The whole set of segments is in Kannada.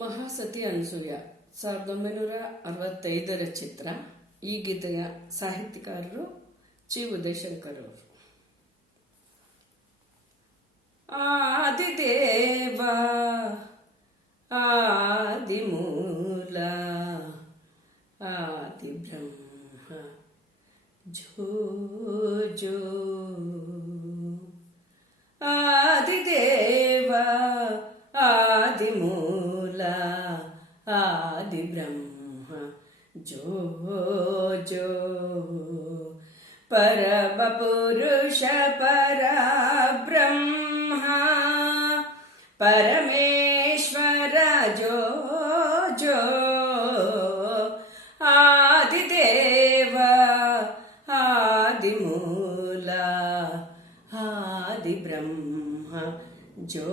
ಮಹಾಸತಿ ಅನಸೂಯ 1965ರ ಚಿತ್ರ. ಈ ಗೀತೆಯ ಸಾಹಿತ್ಯಕಾರರು ಚಿ ಉದಯಶಂಕರ್ ಅವರು. ಆದಿದೇವ ಆದಿಮೂಲ ಆದಿ ಬ್ರಹ್ಮ ಜೋ ಜೋ. ಆದಿದೇವ ಆದಿಮೂಲ ಆದಿ ಬ್ರಹ್ಮ ಜೋ ಜೋ. ಪರಮ ಪುರುಷ ಪರಬ್ರಹ್ಮ ಪರಮೇಶ್ವರ ಜೋ ಜೋ. ಆದಿದೇವ ಆದಿಮೂಲ ಆದಿ ಬ್ರಹ್ಮ ಜೋ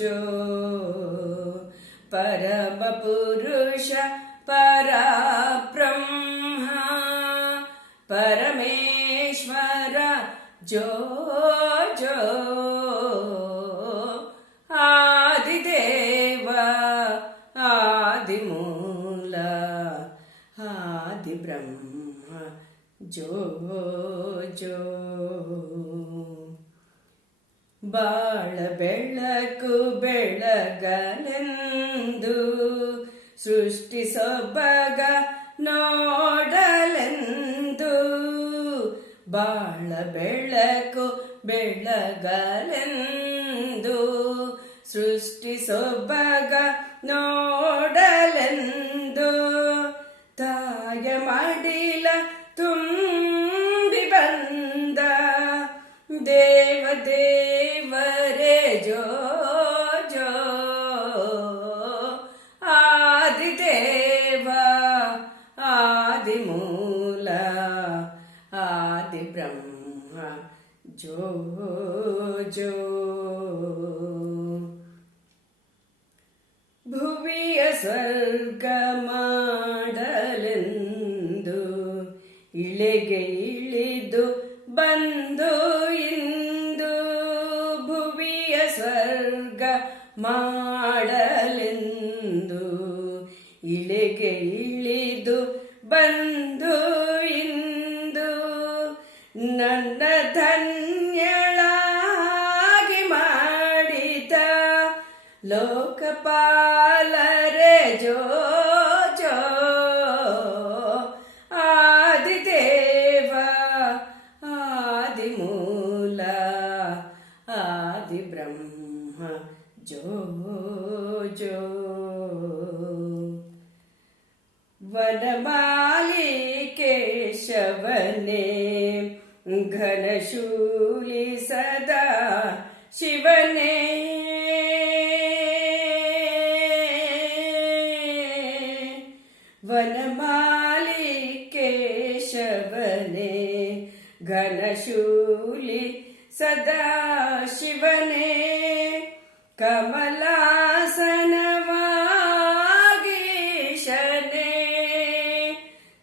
ಜೋ. ಪರಮ ಪುರುಷ ಪರಬ್ರಹ್ಮ ಪರಮೇಶ್ವರ ಜೋ ಜೋ. ಆದಿದೇವ ಆದಿಮೂಲ ಆದಿ ಬ್ರಹ್ಮ ಜೋ ಜೋ. ಬಾಳ ಬೆಳಕು ಬೆಳಗಲೆಂದು ಸೃಷ್ಟಿ ಸೊಬಗ ನೋಡಲೆಂದು. ಬಾಳ ಬೆಳಕು ಬೆಳಗಲೆಂದು ಸೃಷ್ಟಿ ಸೊಬಗ ನೋಡಲೆಂದು. ತಾಯ ಮಡಿಲ ತುಂಬಿ ಬಂದ ದೇವ ದೇವರೇ ಜೋ ಜೋ. ಆದಿದೇವ ಆದಿಮೂಲ ಆದಿ ಬ್ರಹ್ಮ ಜೋ ಜೋ. ಭುವಿಯ ಸ್ವರ್ಗ ಮಾಡಲೆಂದು ಇಳೆಗೆ ಇಳಿದು ಬಂದು ಇಂದು. ಭುವಿಯ ಸ್ವರ್ಗ ಮಾಡಲೆಂದು ಇಳೆಗೆ ಇಳಿದು ಬಂದು ಇಂದು. ನನ್ನ ಧನ್ಯಳಾಗಿ ಮಾಡಿದ ಲೋಕಪಾಲರೆ ಜೋ ಜೋ. ಆದಿದೇವ ಆದಿಮೂಲ ಆದಿ ಬ್ರಹ್ಮ ಜೋ ಜೋ. ವನಮಾಲಿ ಕೇಶವನೇ ಘನಶೂಲಿ ಸದಾ ಶಿವನೇ. ವನಮಾಲಿ ಕೇಶವನೇ ಘನಶೂಲಿ ಸದಾ ಶಿವನೇ. ಕಮಲಾಸನವಾಗೀಶನೇ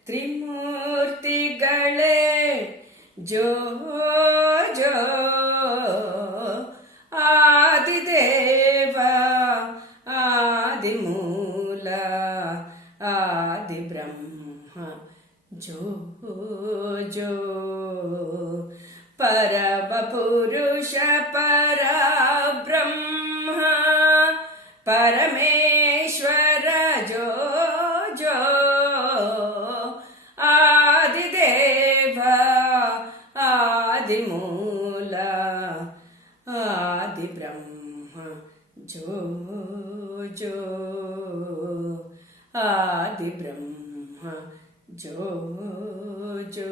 ತ್ರಿಮೂರ್ತಿಗಳೇ ಜೋ ಜೋ. ಆದಿದೇವ ಆದಿಮೂಲ ಆದಿ ಬ್ರಹ್ಮ ಜೋ ಜೋ. ಪರಮ ಪುರುಷ ಪರಬ್ರಹ್ಮ ಪರಮೇಶ್ವರ ಜೋ ಜೋ. ಆದಿದೇವ ಆದಿಮೂಲ ಆದಿ ಬ್ರಹ್ಮ ಜೋ ಜೋ. ಆದಿ ಬ್ರಹ್ಮ ಜೋ ಜೋ.